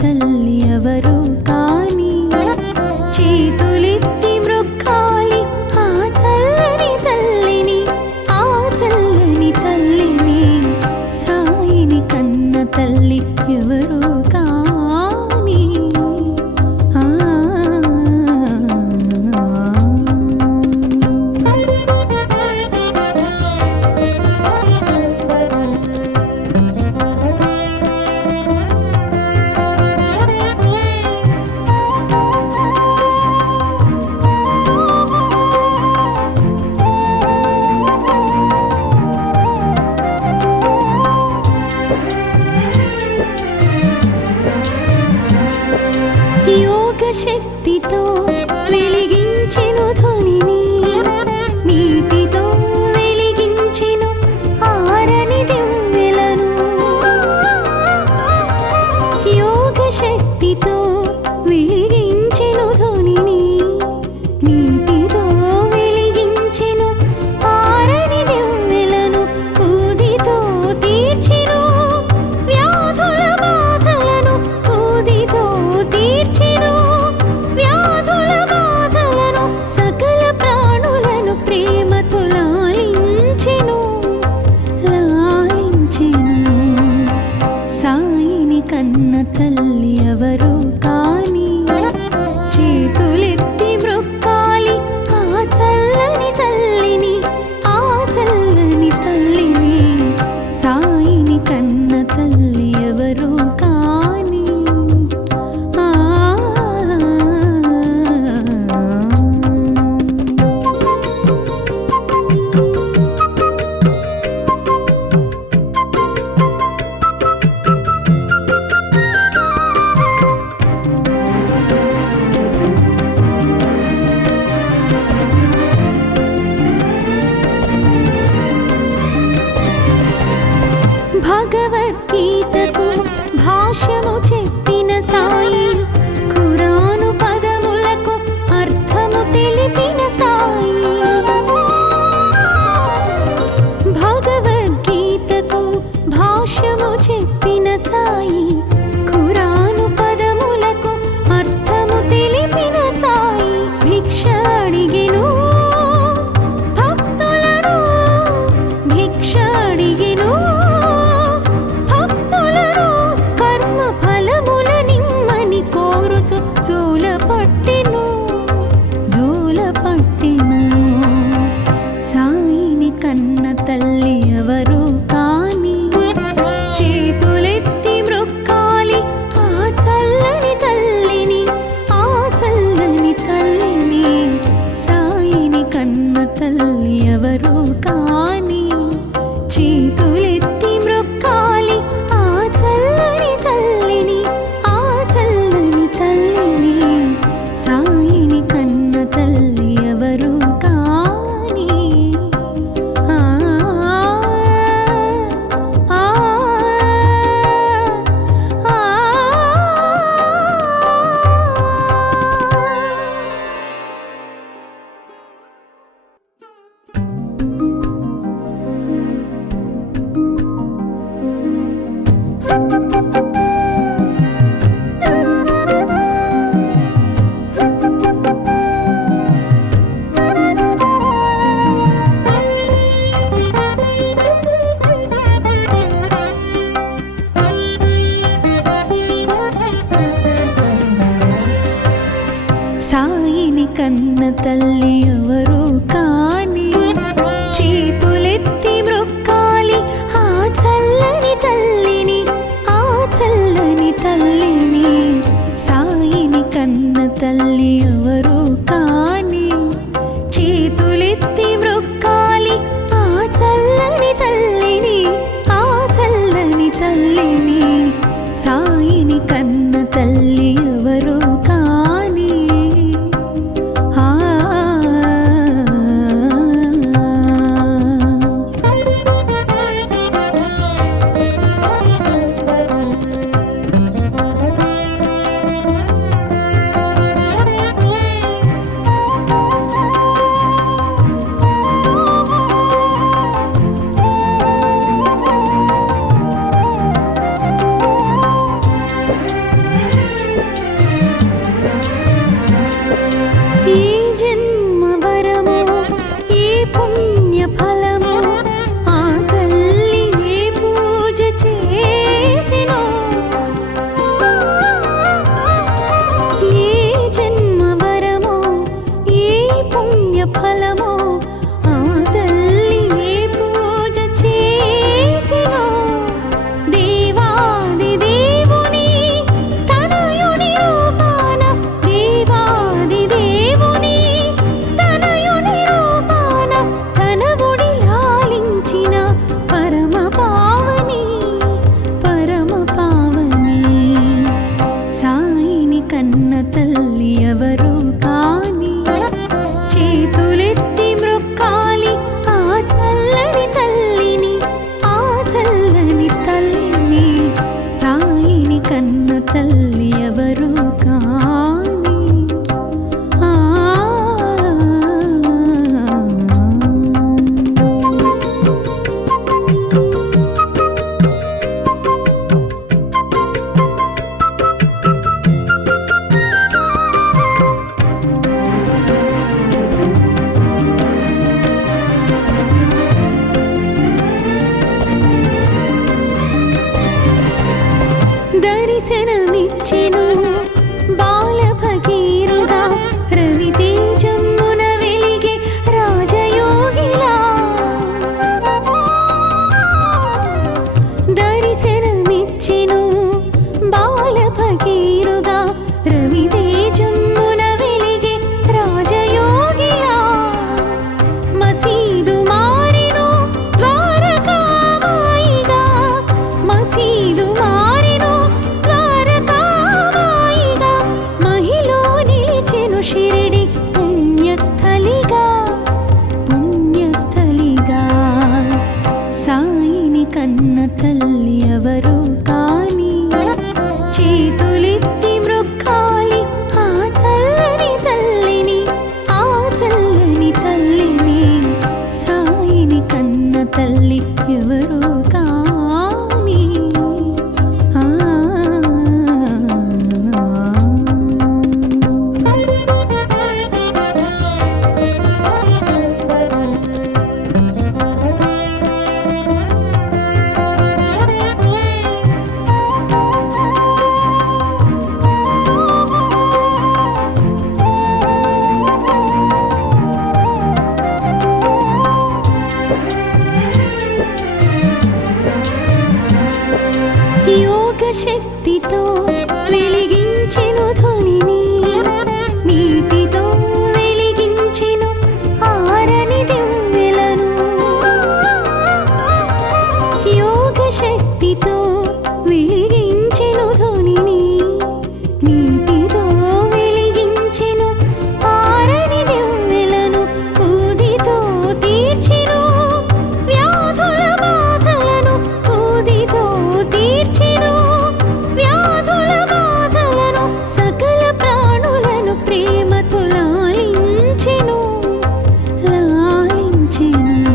తల్లి ఎవరు కాని చేతులెత్తి మ్రొక్కాలి ఆ చల్లని తల్లిని, ఆ చల్లని తల్లిని. సాయిని కన్న తల్లి ఎవరు కాని యోగ శక్తితో వెలిగించెను ధ్వనిని, నీటితో వెలిగించెను ఆరని దివ్వెలను. యోగ శక్తితో వెలిగించెను ధ్వనిని, నీటితో వెలిగించెను ఆరని దివ్వెలను. ఊదితో తీర్చెను వ్యాధుల బాధలను, ఊదితో తీర్చెను వ్యాధుల బాధలను. సకల ప్రాణులను ప్రేమతో లాలించెను, లాలించెను. సాయిని కన్న తల్లి ఎవరు కాని చేతులెత్తి మ్రొక్కాలి ఆ చల్లని తల్లిని, ఆ చల్లని తల్లిని. సాయిని కన్న తల్లి ఎవరు కాని పరమ పావని పరమ పావని సాయిని కన్న తల్లి ఎవరు కాని చేతులెత్తి మ్రొక్కాలి ఆ చల్లని తల్లిని ఆ చల్లని తల్లిని సాయిని కన్న తల్లి ఎవరు కాని దర్శనమిచ్చెను బాల భగీరథ రవితేజమున వెలిగే రాజయోగిలా దర్శనమిచ్చెను బాల భగీరథ రవితేజమున వెలిగే రాజయోగిలా మసీదు మారెను ద్వారకామాయిగా మసీదు మారెను ద్వారకామాయిగా మహిలో నిలిచెను షిరిడి పుణ్యస్థలిగా పుణ్యస్థలిగా సాయిని కన్న తల్లి ఎవరు కాని చేతులెత్తి మ్రొక్కాలి ఆ చల్లని తల్లిని ఆ చల్లని తల్లిని సాయిని కన్న తల్లి ఎవరు కాని యోగ శక్తితో వెలిగించెను ధ్వనిని నీటితో వెలిగించెను ఆరని దివ్వెలను యోగ శక్తితో వెలిగించెను ధ్వనిని నీటితో వెలిగించెను ఆరని దివ్వెలను ఊదితో తీర్చెను వ్యాధుల బాధలను ఊదితో తీర్చెను వ్యాధుల బాధలను సకల ప్రాణులను ప్రేమతో లాలించెను లాలించెను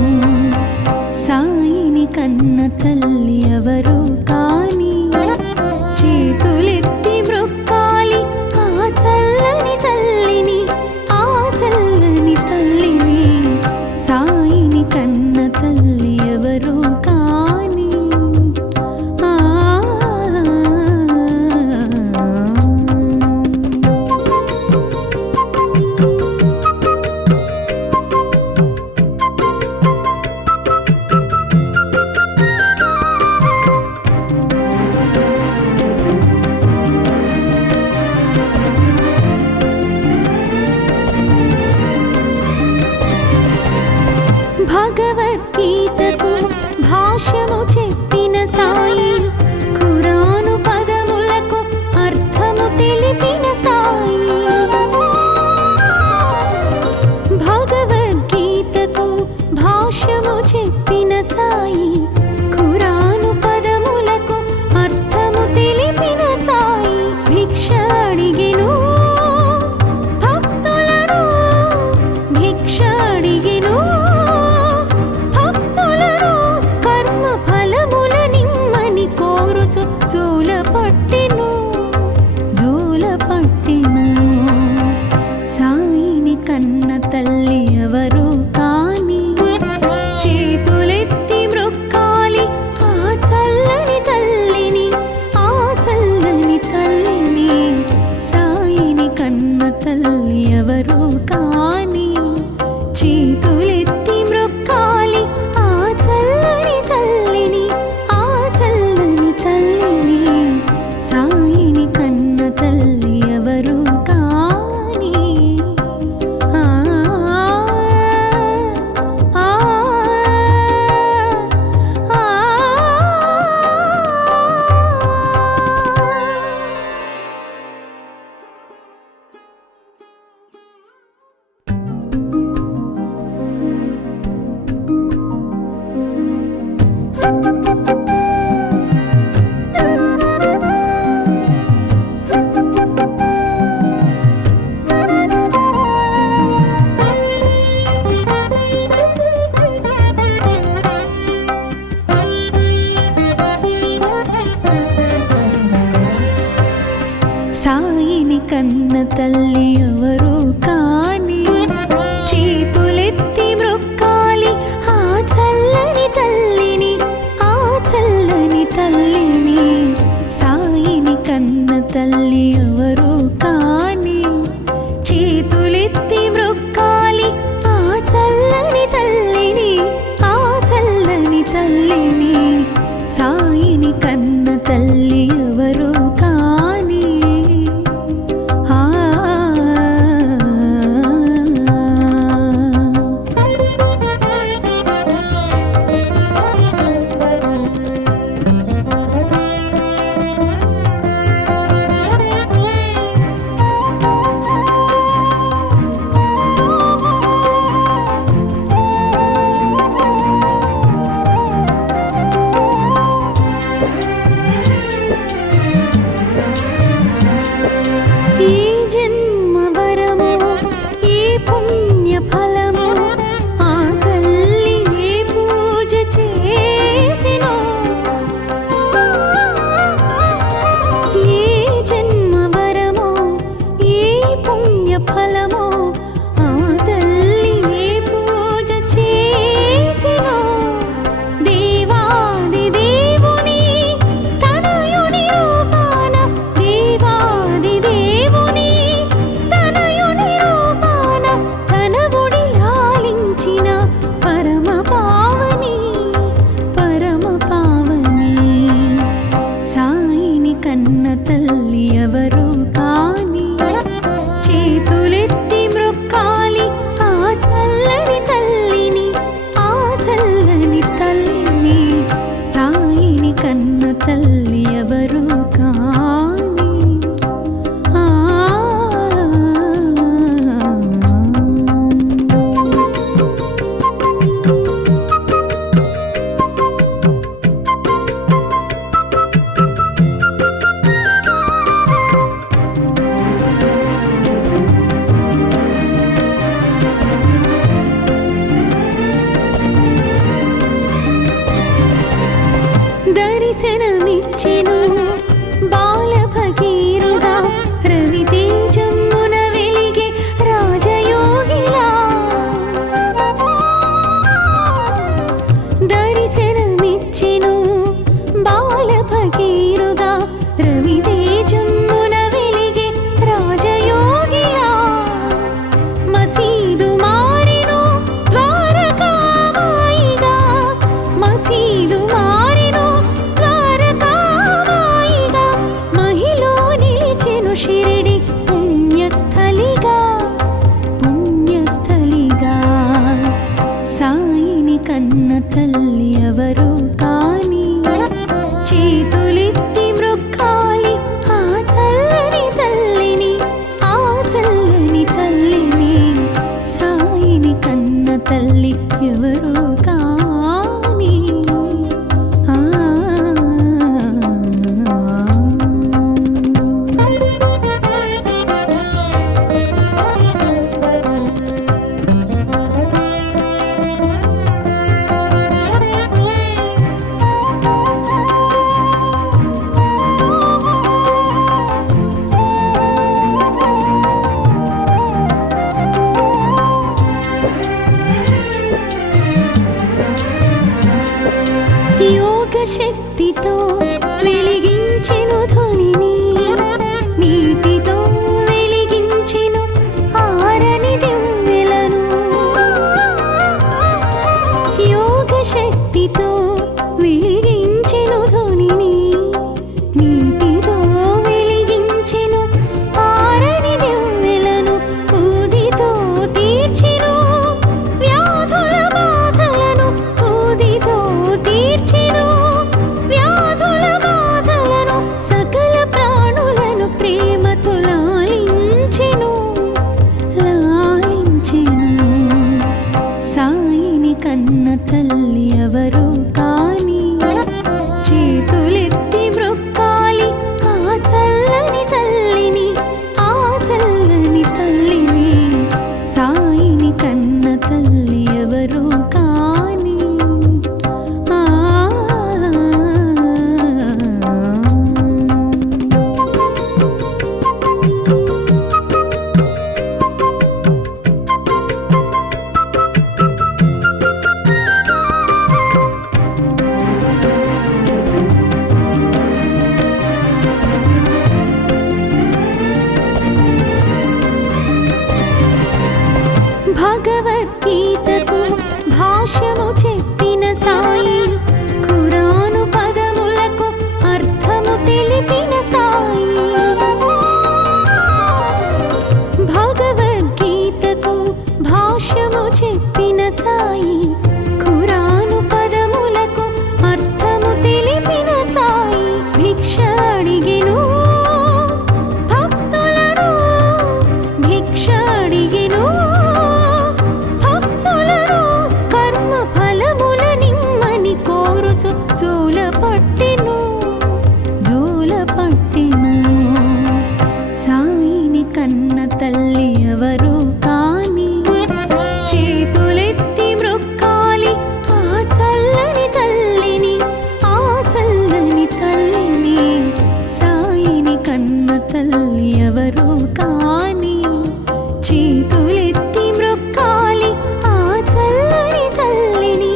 సాయిని కన్న తల్లి ఎవరు కాని చేతులెత్తి మ్రొక్కాలి ఆ చల్లని తల్లిని ఆ చల్లని తల్లిని సాయిని కన్న తల్లి ఎవరు కాని భగవద్గీతకు భాష్యము చెప్పిన సాయి ఖురాను పదములకు అర్థము తెలిపిన సాయి భగవద్గీతకు భాష్యము చెప్పిన సాయి ఖురాను పదములకు అర్థము తెలిపిన సాయి భిక్ష అడిగెను భక్తులను భిక్ష అడిగెను భక్తులను కర్మ ఫలముల నిమ్మని కోరుచు జోల పట్టెను సాయిని కన్న తల్లి ఎవరు కాని చేతులెత్తి మ్రొక్కాలి ఆ చల్లని తల్లిని ఆ చల్లని తల్లిని సాయిని కన్న తల్లి ఎవరు కాని చేతులెత్తి మ్రొక్కాలి ఆ చల్లని తల్లిని ఆ చల్లని తల్లిని కన్న తల్లి ఎవరు కాని చేతులెత్తి మ్రొక్కాలి ఆ చల్లని తల్లిని, ఆ చల్లని తల్లిని. సాయిని కన్న తల్లి ఎవరు కాని చేతులెత్తి మ్రొక్కాలి ఆ చల్లని తల్లిని, ఆ చల్లని తల్లిని. సాయిని కన్న తల్లి ఎవరు కాని తల్లి ఎవరు కాని దర్శనమిచ్చెను బాల భగీరథుడా రవితేజమున వెలిగే రాజయోగిలా. దర్శనమిచ్చెను బాల భగీరథుడా రవితేజమున వెలిగే రాజయోగిలా. మసీదు మారెను ద్వారకామాయిగా, మసీదు మారెను ద్వారకామాయిగా. మహిలో నిలిచెను షిరిడి పుణ్యస్థలిగా, పుణ్యస్థలిగా. సాయిని కన్న తల్లి ఎవరు కాని చేతులెత్తి మ్రొక్కాలి ఆ చల్లని తల్లిని, ఆ చల్లని తల్లిని. సాయిని కన్న తల్లి ఎవరు కాని యోగ శక్తితో వెలిగించెను ధ్వనిని, నీటితో వెలిగించెను ఆరని దివ్వెలను. యోగ శక్తితో వెలిగించెను ధ్వనిని, నీటితో వెలిగించెను ఆరని దివ్వెలను. ఊదితో తీర్చెను వ్యాధుల బాధలను, ఊదితో తీర్చెను వ్యాధుల బాధలను. సకల ప్రాణులను ప్రేమతో పట్టెను జోల పట్టెను సాయిని కన్న తల్లి ఎవరు కాని చేతులెత్తి మ్రొక్కాలి ఆ చల్లని తల్లిని ఆ చల్లని తల్లిని సాయిని కన్న తల్లి ఎవరు కాని చేతులెత్తి మ్రొక్కాలి ఆ చల్లని తల్లిని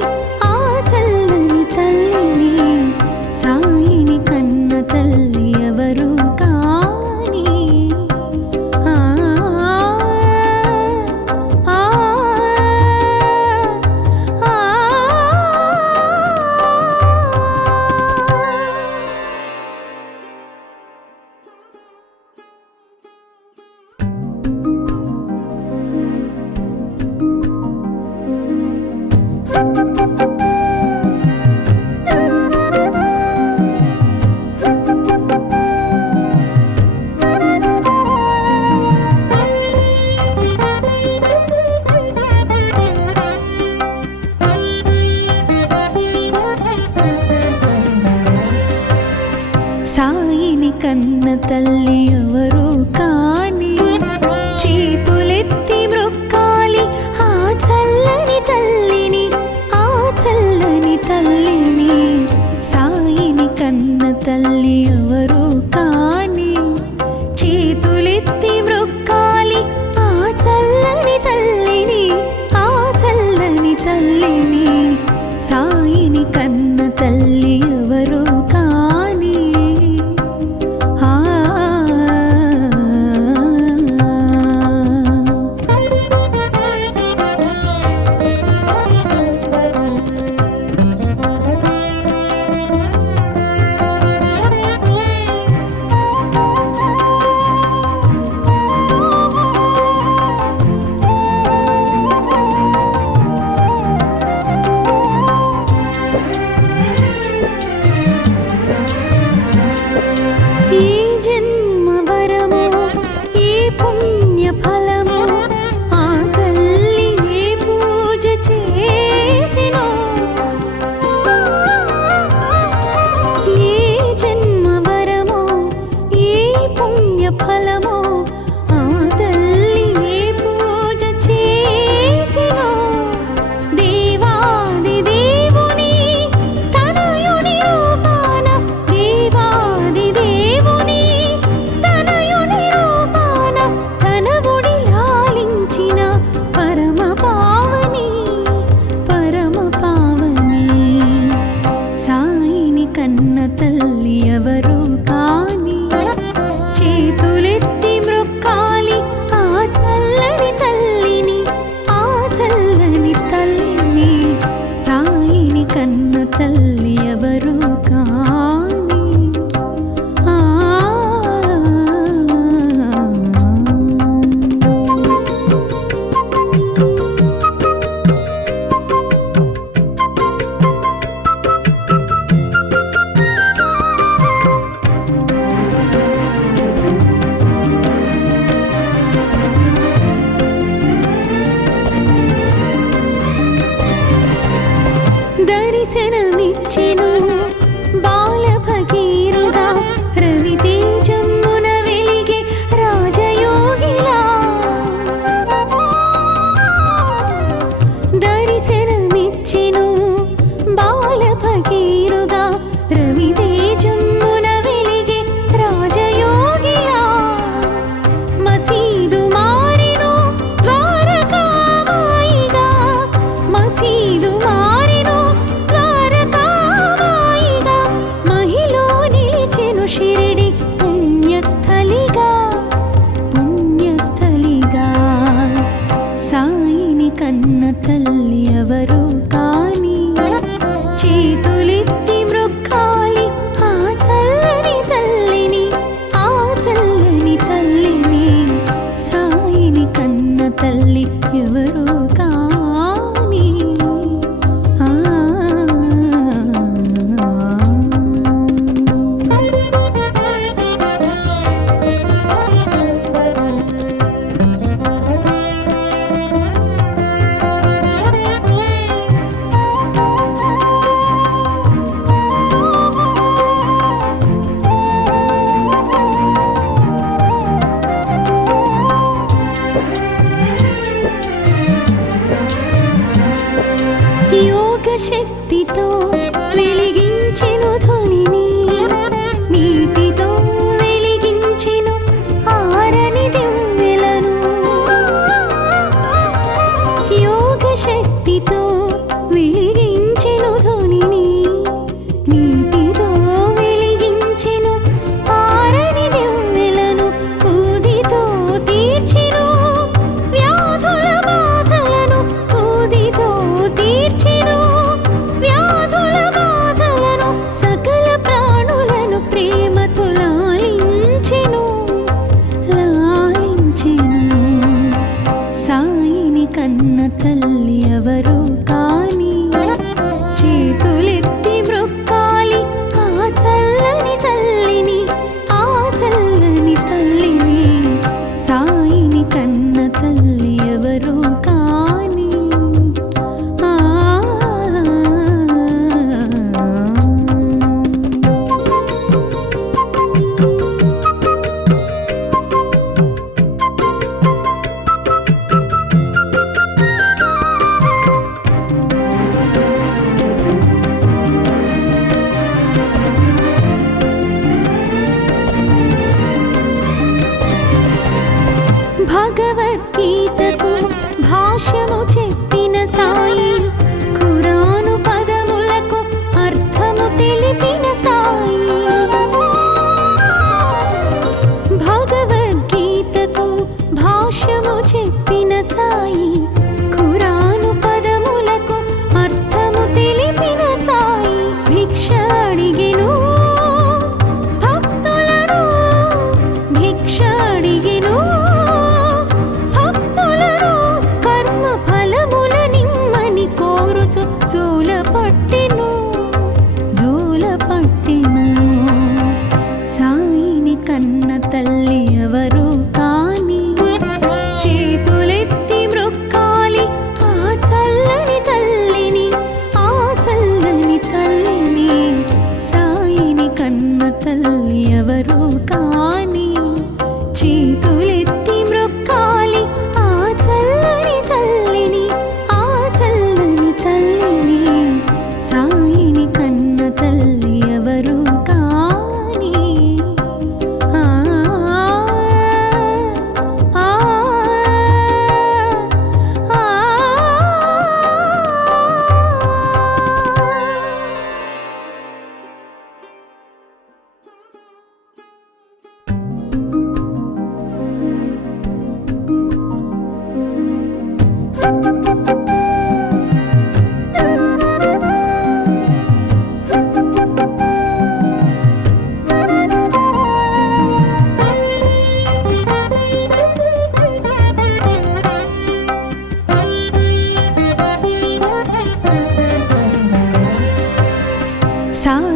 ఆ చల్లని తల్లిని సాయిని కన్న తల్లి ఎవరు కాని ఆ ఆ ఆ సాయిని కన్న తల్లి ఎవరు కాని చేతులెత్తి మ్రొక్కాలి ఆ చల్లని తల్లిని ఆ చల్లని తల్లిని సాయిని కన్న తల్లి ఎవరు కాని చేతులెత్తి మ్రొక్కాలి ఆ చల్లని తల్లిని ఆ చల్లని తల్లిని సాయిని కన్న తల్లి ఎవరు కాని ఆ ఈ జన్మ వరము ఈ పుణ్య ఫలము ఆ తల్లి ఏ పూజ చేసినో ఈ జన్మ వరము ఈ పుణ్య ఫలము ఆ తల్లి ఏ పూజ చేసినో దేవాది దేవుని తనయుని రూపాన దేవాది దేవుని తనయుని రూపాన తన ఒడి లాలించిన పరమ పావని సాయిని కన్న తల్లి ఎవరు కాని చేతులెత్తి మ్రొక్కాలి ఆ చల్లని తల్లిని ఆ చల్లని తల్లిని సాయిని కన్న తల్లి ఎవరు కాని ఆ దర్శనమిచ్చెను బాల భగీరుడా రవితేజమున వెలిగే రాజయోగిలా దర్శనమిచ్చెను బాల భగీరుడా రవితేజమున వెలిగే రాజయోగిలా మసీదు మారెను ద్వారకామాయిగా మసీదు మారెను ద్వారకామాయిగా మహిలో నిలిచెను షిరిడి పుణ్యస్థలిగా పుణ్యస్థలిగా సాయిని కన్న తల్లి ఎవరు కాని చేతులెత్తి మ్రొక్కాలి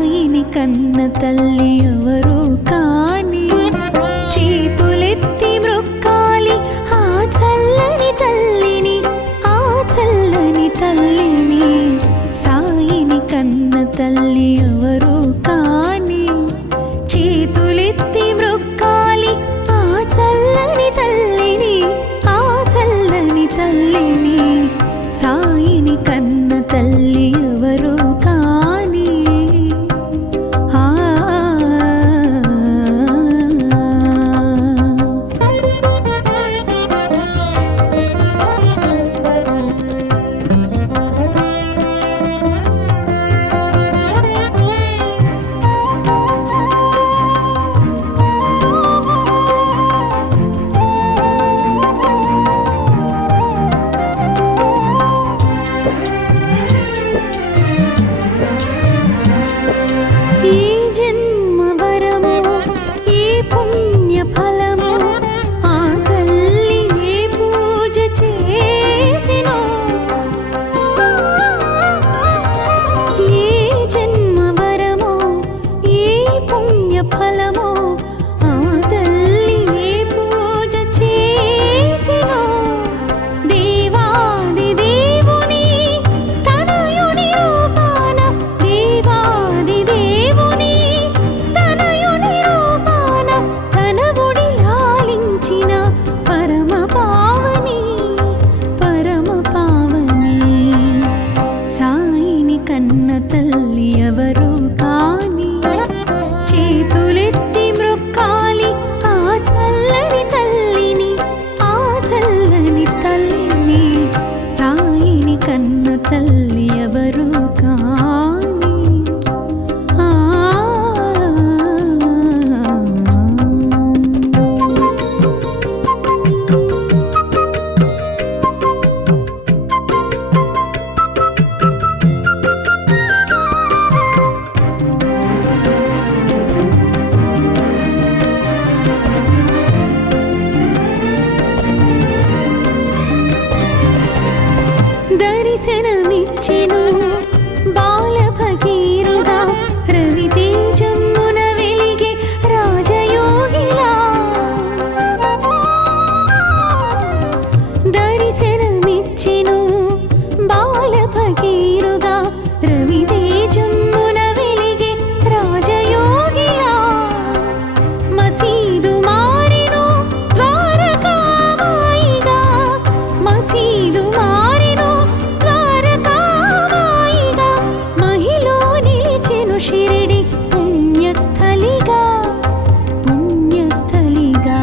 సాయిని కన్న తల్లి ఎవరు కాని చేతులెత్తి మ్రొక్కాలి ఆ చల్లని తల్లిని, ఆ చల్లని తల్లిని. సాయిని కన్న తల్లి ఎవరు కాని చేతులెత్తి మ్రొక్కాలి ఆ చల్లని తల్లిని, ఆ చల్లని తల్లిని. సాయిని కన్న తల్లి ఎవరు కాని కన్న తల్లి ఎవరు కాని చేతులెత్తి మ్రొక్కాలి ఆ చల్లని తల్లిని, ఆ చల్లని తల్లిని. సాయిని కన్న తల్లి ఎవరు కాని దర్శనమిచ్చెను బాల భగీరథ రవితేజమున వెలిగే రాజయోగిలా. దర్శనమిచ్చెను బాల భగీరథ రవితేజమున వెలిగే రాజయోగిలా. మసీదు మారెను ద్వారకామాయిగా, మసీదు మారెను ద్వారకామాయిగా. మహిలో నిలిచెను షిరిడి పుణ్యస్థలిగా, పుణ్యస్థలిగా.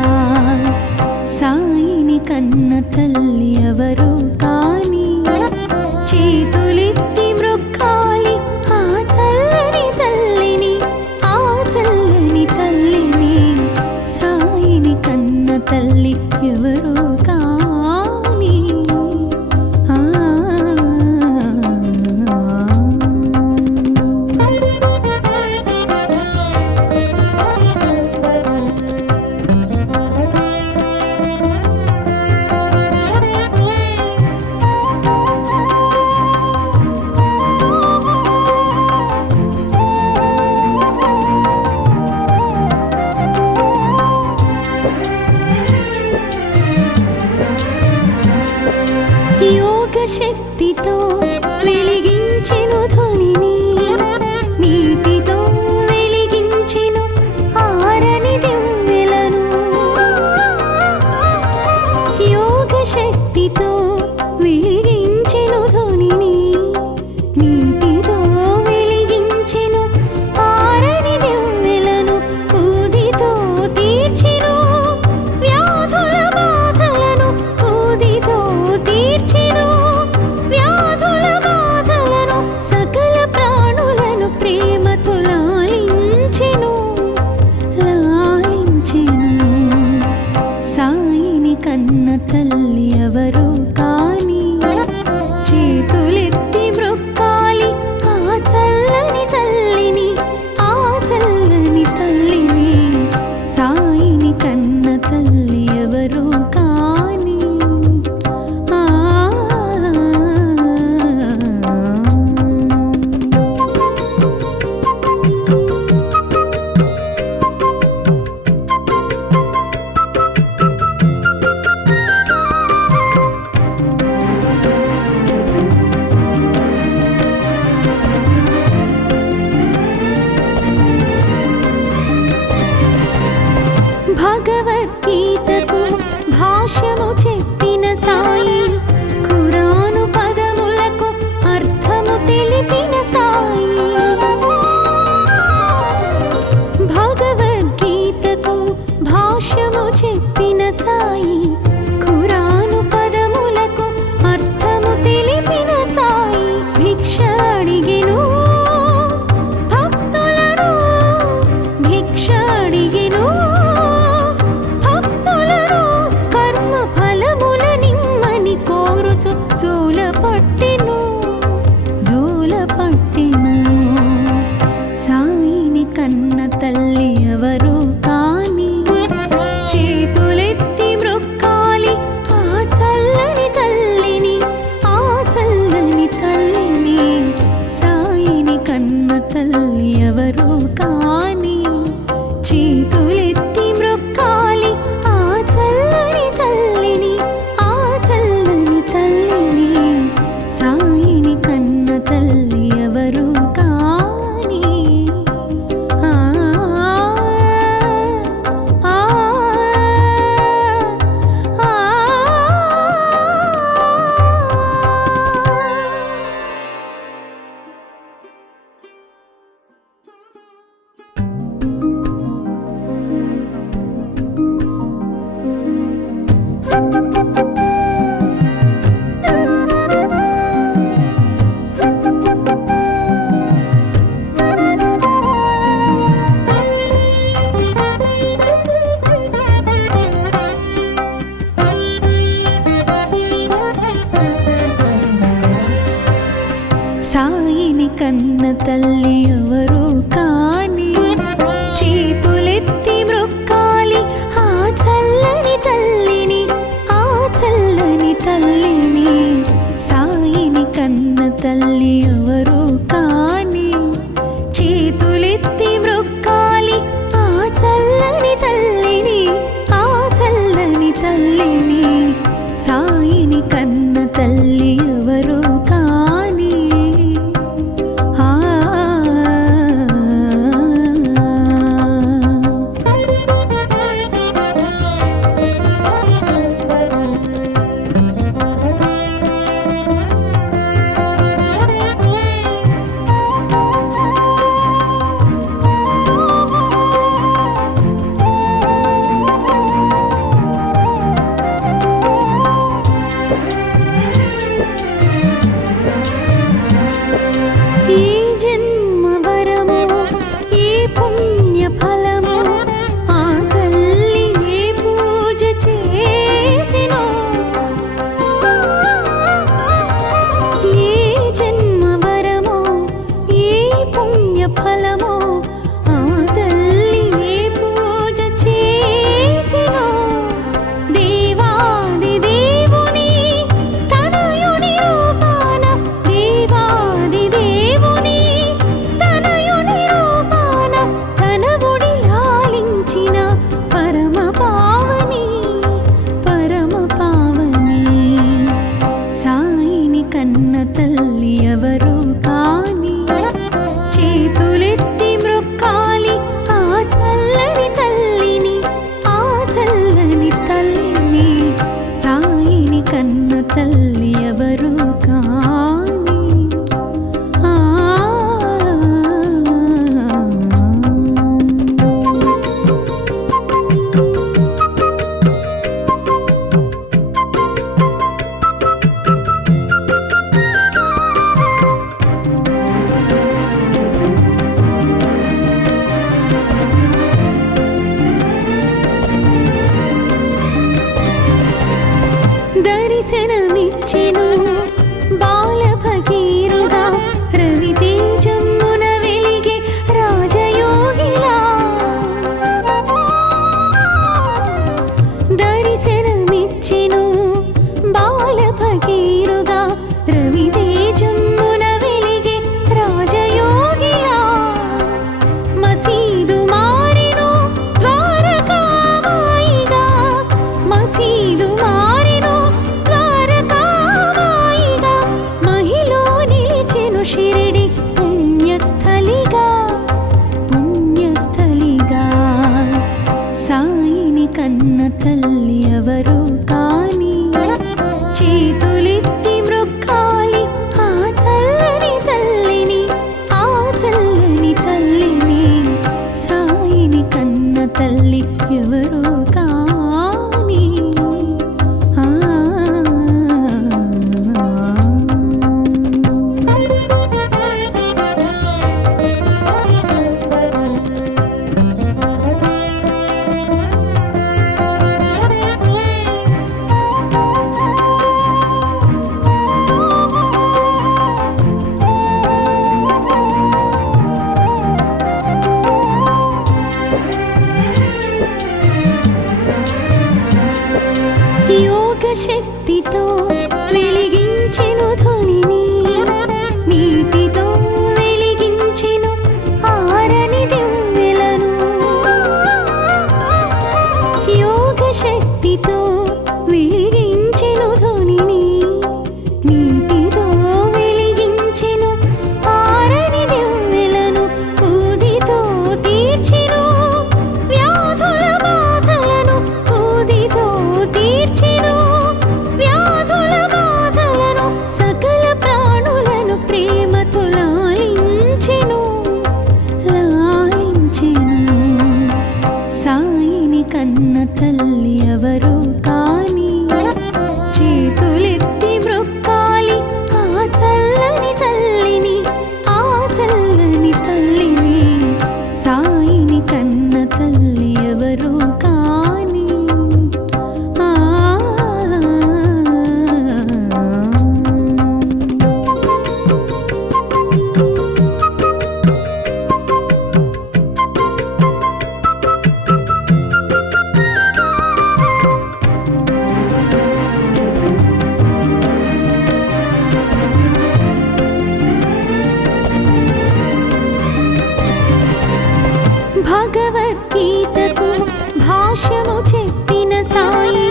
సాయిని కన్న తల్లి ఎవరు కాని చేతులెత్తి మ్రొక్కాలి ఆ చల్లని తల్లిని, ఆ చల్లని తల్లిని. సాయిని కన్న తల్లి ఎవరు కాని యోగ శక్తితో వెలిగించెను ధ్వనిని, నీటితో వెలిగించెను ఆరని దివ్వెలను. యోగ శక్తితో వెలిగించెను ధ్వనిని, నీటితో వెలిగించెను ఆరని దివ్వెలను. ఊదితో తీర్చెను వ్యాధుల బాధలను, ఊదితో తీర్చెను వ్యాధుల తల్లి ఎవరు కాని చేతులెత్తి మ్రొక్కాలి ఆ చల్లని తల్లిని, ఆ చల్లని తల్లిని. సాయిని కన్న తల్లి ఎవరు కాని శక్తితో వెలిగించెను ధ్వనిని, నీటితో వెలిగించెను ఆరని దివ్వెలను. యోగ శక్తితో వెలిగించెను ధ్వనిని, నీటితో వెలిగించెను ఆరని దివ్వెలను. ఊదితో తీర్చెను వ్యాధుల బాధలను, ఊదితో తీర్చెను కన్న తల్లి ఎవరు కాని చేతులెత్తి మ్రొక్కాలి ఆ చల్లని తల్లిని, ఆ చల్లని తల్లిని. సాయిని కన్న తల్లి ఎవరు కాని భగవద్గీతకు భాష్యము చెప్పిన సాయి,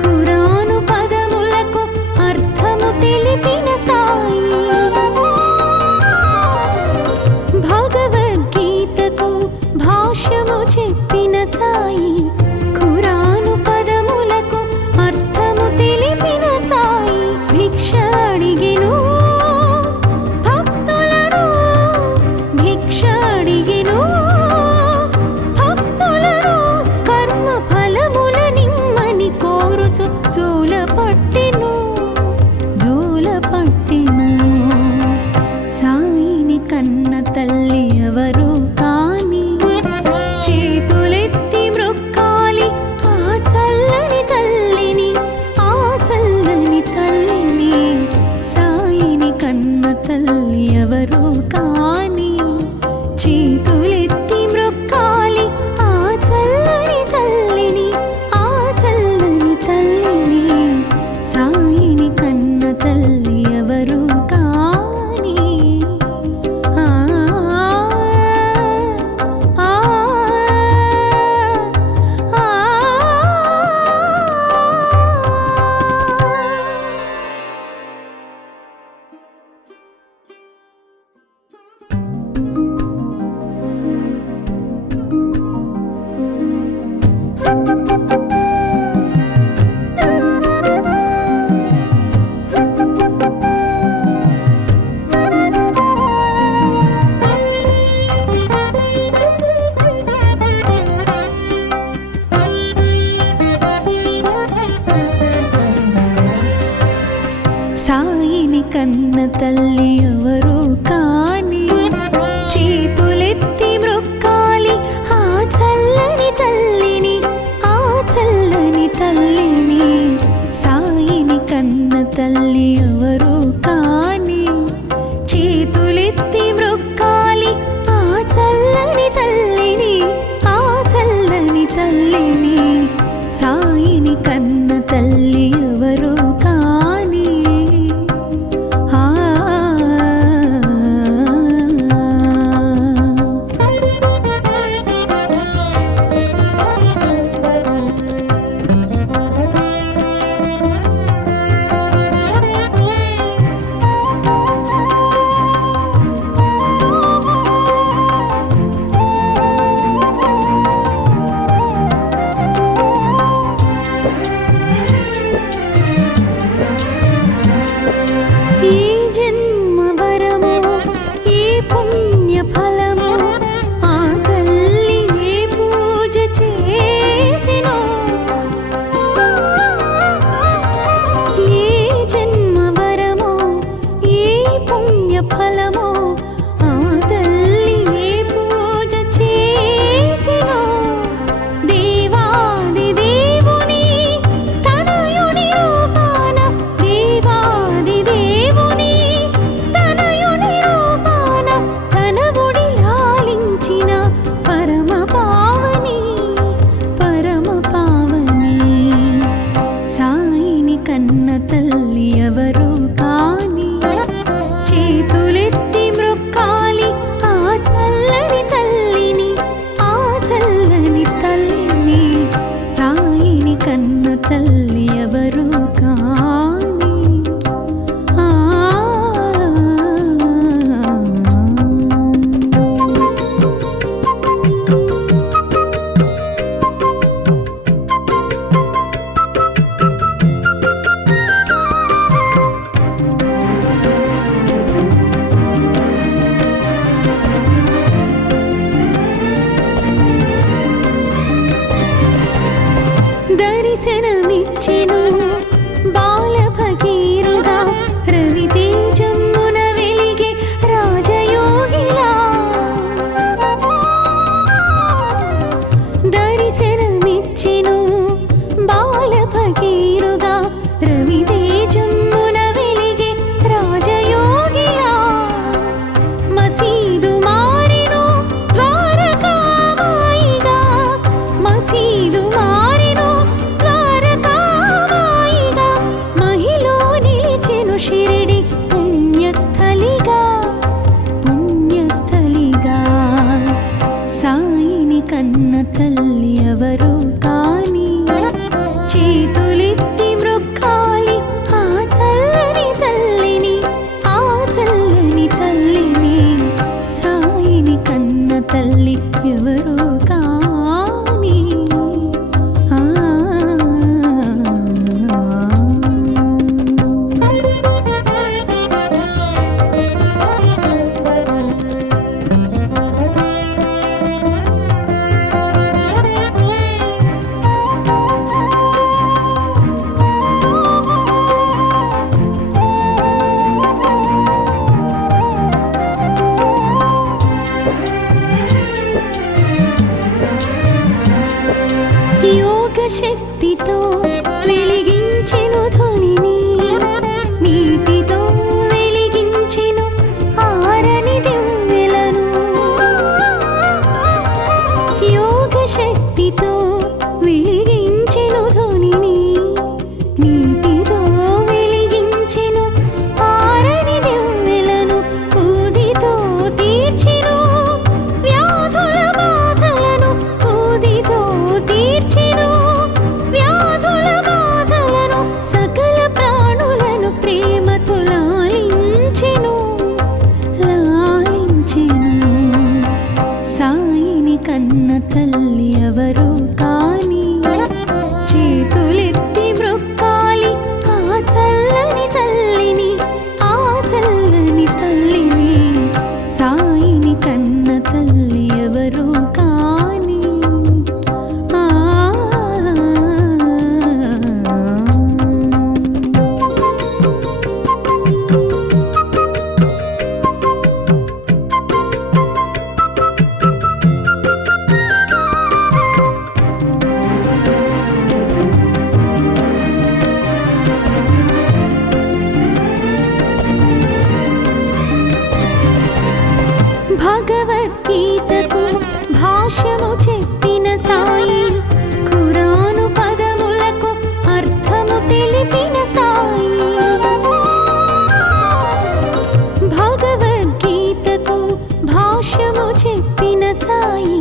ఖురాను పదములకు అర్థము తెలిపిన సాయి. భగవద్గీతకు భాష్యము చెప్పిన సాయి, ఖురాను పదములకు అర్థము తెలిపిన సాయి. భిక్ష అడిగెను భక్తులను, భిక్ష అడిగెను జోల పట్టెను, జోల పట్టెను. సాయిని కన్న తల్లి ఎవరు కాని చేతులెత్తి మ్రొక్కాలి ఆ చల్లని తల్లిని, ఆ చల్లని తల్లిని. సాయిని కన్న తల్లి ఎవరు కాని చేతులెత్తి మ్రొక్కాలి ఆ చల్లని తల్లిని, ఆ చల్లని తల్లిని. సాయిని కన్న తల్లి ఎవరు కాని సాయిని కన్న తల్లి ఎవరు కాని చేతులెత్తి మ్రొక్కాలి ఆ చల్లని తల్లిని, ఆ చల్లని తల్లిని. సాయిని కన్న తల్లి ఎవరు కాని చేతులెత్తి మ్రొక్కాలి ఆ చల్లని తల్లిని, ఆ చల్లని తల్లిని. సాయిని కన్న తల్లి ఎవరు కాని తల్లి ఎవరు కాని దర్శనమిచ్చెను బాల భగీరథుడా రవితేజమున వెలిగే రాజయోగిలా దర్శనమిచ్చెను బాల భగీరథుడా రవితేజమున వెలిగే రాజయోగిలా మసీదు మారెను ద్వారకామాయిగా మసీదు మారెను ద్వారకామాయిగా మహిలో నిలిచెను షిరిడి పుణ్యస్థలిగా పుణ్యస్థలిగా సాయిని కన్న తల్లి ఎవరు కాని చేతులెత్తి మ్రొక్కాలి ఆ చల్లని తల్లిని ఆ చల్లని తల్లిని సాయిని కన్న తల్లి ఎవరు కాని యోగ శక్తితో వెలిగించెను ధ్వనిని నీటితో వెలిగించెను ఆరని దివ్వెలను యోగ శక్తితో వెలిగించెను ధ్వనిని నీటితో వెలిగించెను ఆరని దివ్వెలను ఊదితో తీర్చెను వ్యాధుల బాధలను ఊదితో తీర్చెను వ్యాధుల బాధలను సకల ప్రాణులను ప్రేమతో లాలించెను లాలించెను సాయిని కన్న తల్లి ఎవరు కాని చేతులెత్తి మ్రొక్కాలి ఆ చల్లని తల్లిని ఆ చల్లని తల్లిని సాయిని కన్న తల్లి ఎవరు కాని భగవద్గీతకు భాష్యము చెప్పిన సాయి ఖురాను పదములకు అర్థము తెలిపిన సాయి భగవద్గీతకు భాష్యము చెప్పిన సాయి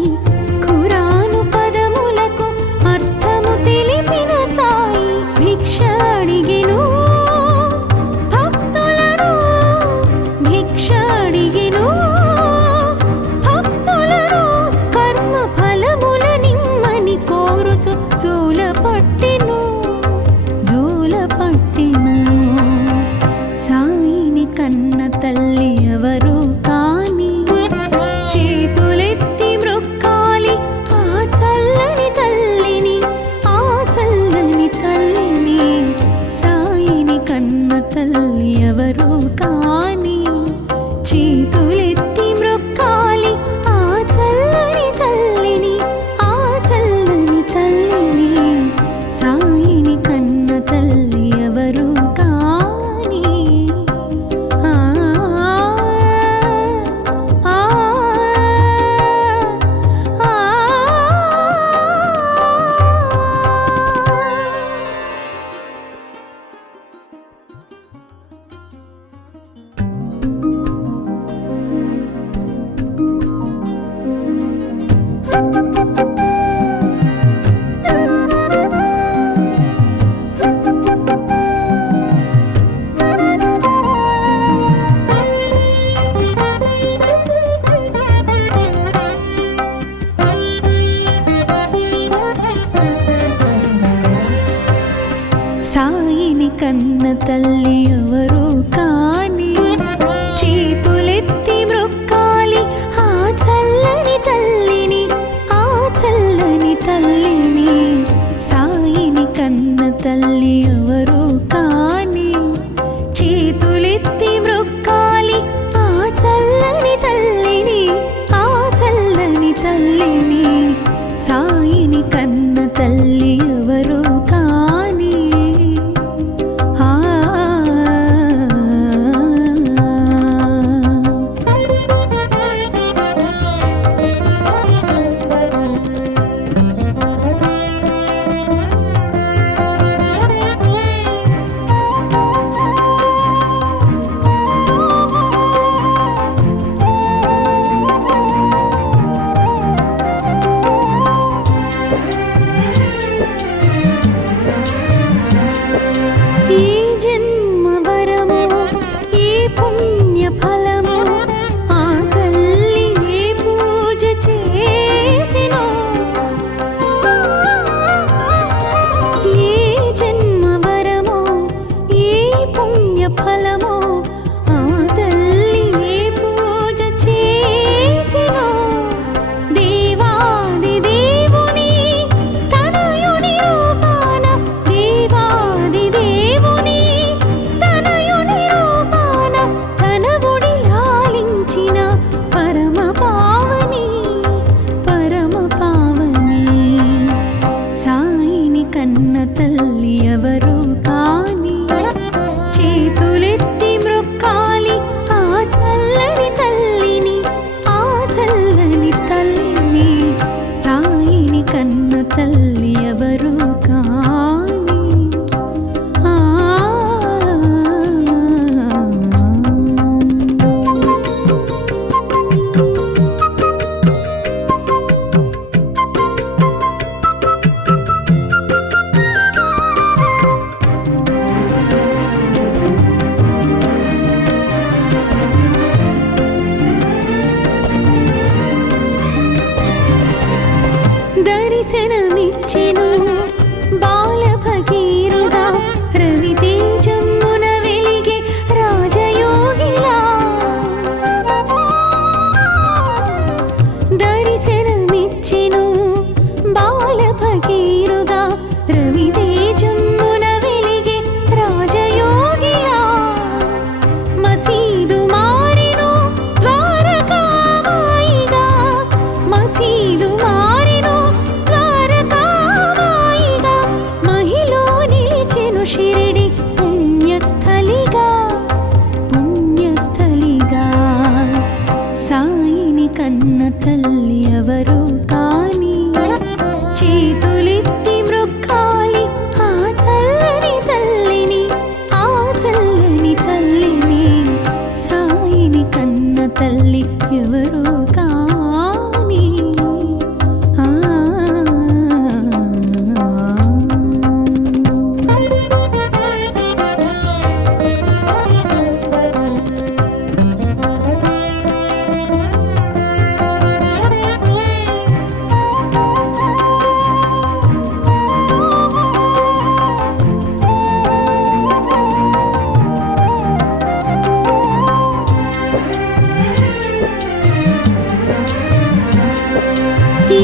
ఖురాను పదములకు అర్థము తెలిపిన సాయి భిక్ష అడిగెను భక్తులను భిక్ష అడిగెను భక్తులను కర్మ ఫలముల నిమ్మని కోరుచు జోల పట్టెను సాయిని కన్న తల్లి ఎవరు కాని చేతులెత్తి మ్రొక్కాలి ఆ చల్లని తల్లిని ఆ చల్లని తల్లిని సాయిని కన్న తల్లి ఎవరు కాని చేతులెత్తి మ్రొక్కాలి ఆ చల్లని తల్లిని ఆ చల్లని తల్లిని కన్న తల్లి ఎవరు కాని చేతులెత్తి మ్రొక్కాలి ఆ చల్లని తల్లిని, ఆ చల్లని తల్లిని. సాయిని కన్న తల్లి ఎవరు కాని చేతులెత్తి మ్రొక్కాలి ఆ చల్లని తల్లిని, ఆ చల్లని తల్లిని. సాయిని కన్న తల్లి ఎవరు కాని తల్లి ఎవరు కాని దర్శనమిచ్చెను బాల భగీరథుడా రవితేజమున వెలిగే రాజయోగిలా. దర్శనమిచ్చెను బాల భగీరథుడా రవితేజమున వెలిగే రాజయోగిలా. మసీదు మారెను ద్వారకామాయిగా, మసీదు మారెను ద్వారకామాయిగా. మహిలో నిలిచెను షిరిడి పుణ్యస్థలిగా, పుణ్యస్థలిగా. సాయిని కన్న తల్లి ఎవరు కాని చేతులెత్తి మ్రొక్కాలి ఆ చల్లని తల్లిని, ఆ చల్లని తల్లిని. సాయిని కన్న తల్లి ఎవరు కాని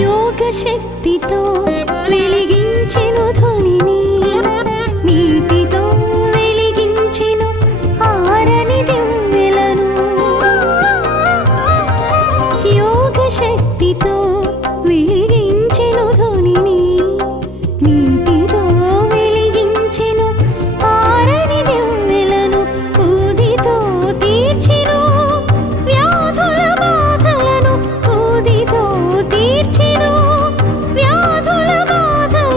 యోగ శక్తితో వెలిగించెను ధ్వనిని, నీటితో వెలిగించెను ఆరని దివ్వెలను. యోగ శక్తితో వెలిగించెను ధ్వనిని, నీటితో వెలిగించెను ఆరని దివ్వెలను. ఊదితో తీర్చెను వ్యాధుల బాధలను, ఊదితో తీర్చెను వ్యాధుల బాధలను.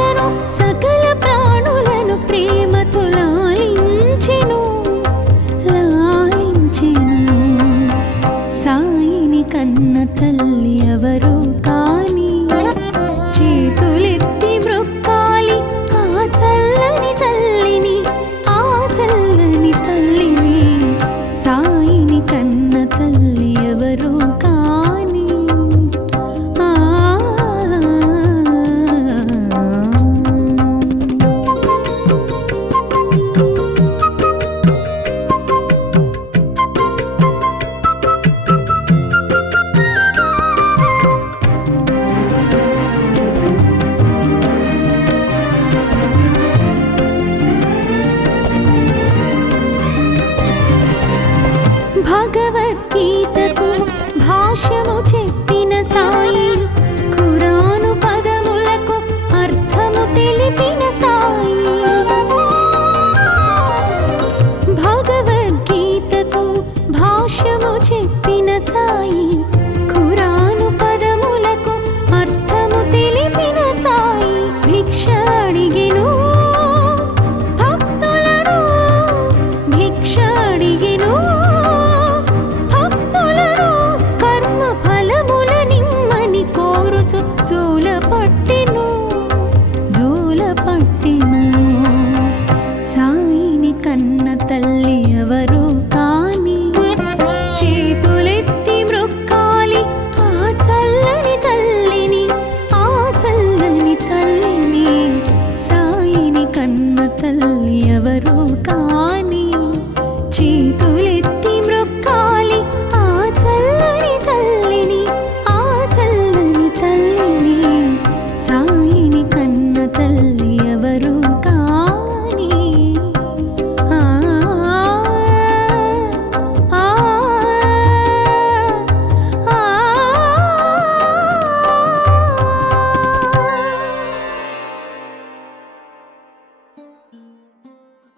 పూల పట్టిన